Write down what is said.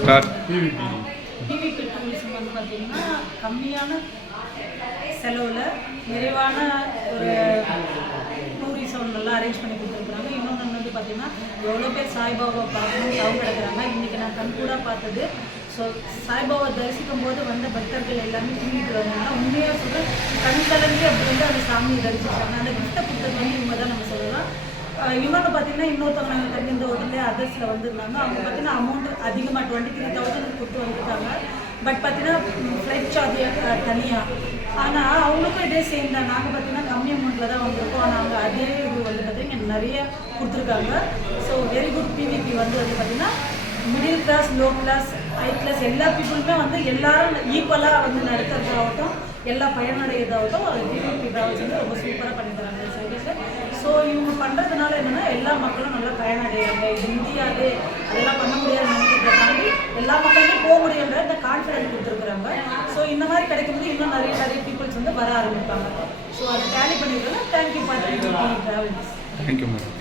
TVP tourism வந்து பார்த்தீங்கன்னா கம்மியான செலவில் நிறைவான ஒரு டூரிசம் நல்லா அரேஞ்ச் பண்ணி கொடுத்துருக்குறாங்க. இன்னொன்று வந்து பார்த்தீங்கன்னா எவ்வளோ பேர் சாய்பாபா பார்க்கணும் டவுன் கிடக்குறாங்க. இன்றைக்கி நான் கண்கூடாக பார்த்தது. ஸோ சாய்பாபா தரிசிக்கும் போது வந்த பக்தர்கள் எல்லாமே தூங்கிட்டு வந்தாங்க. உண்மையாக சொல்ல கண் கலந்து அப்படி வந்து அந்த சாமியை தரிசிச்சாங்க. அந்த கிஃப்ட்டை கொடுத்தது வந்து இவங்க தான் நம்ம சொல்லலாம். இன்னொன்று பார்த்தீங்கன்னா இன்னொருத்தவங்க நாங்கள் தங்கியிருந்த ஹோட்டல்லே அதர்ஸில் வந்துருந்தாங்க. அவங்க பார்த்தீங்கன்னா அமௌண்ட் அதிகமாக 23,000 கொடுத்து வந்துருக்காங்க. பட் பார்த்தீங்கன்னா ஃப்ளைட் சார்ஜ் தனியாக. ஆனால் அவங்களுக்கும் இதே சேம் தான். நாங்கள் பார்த்தீங்கன்னா கம்மி அமௌண்ட்டில் தான் வந்திருக்கோம். ஆனால் அவங்க அதே இது வந்து பார்த்தீங்கன்னா நிறைய கொடுத்துருக்காங்க. So very good. டிவிபி வந்து பார்த்தீங்கன்னா middle class, low class, high class எல்லா பீப்புளுமே வந்து எல்லாரும் ஈக்குவலாக வந்து நடத்துறதாகட்டும், எல்லா பயனடைகிறதாகட்டும் டிவிபி ட்ராவல்ஸ் வந்து ரொம்ப சூப்பராக பண்ணி தராங்க சர்வீஸில். ஸோ இவங்க பண்ணுறதுனால என்னென்னா எல்லா மக்களும் நல்லா பயனடைகிறாங்க. இது இந்தியாவே அதெல்லாம் பண்ண முடியாது நினைக்கிறத தாண்டி எல்லா மக்களுமே போக முடியுன்ற இந்த கான்ஃபிடன்ஸ் கொடுத்துருக்குறாங்க. ஸோ இந்த மாதிரி கிடைக்கும்போது இன்னும் நிறைய பீப்புள்ஸ் வந்து வர ஆரம்பிப்பாங்க. ஸோ அதை டேலி பண்ணியிருக்காங்க. Thank you for TVP travels. Thank you madam.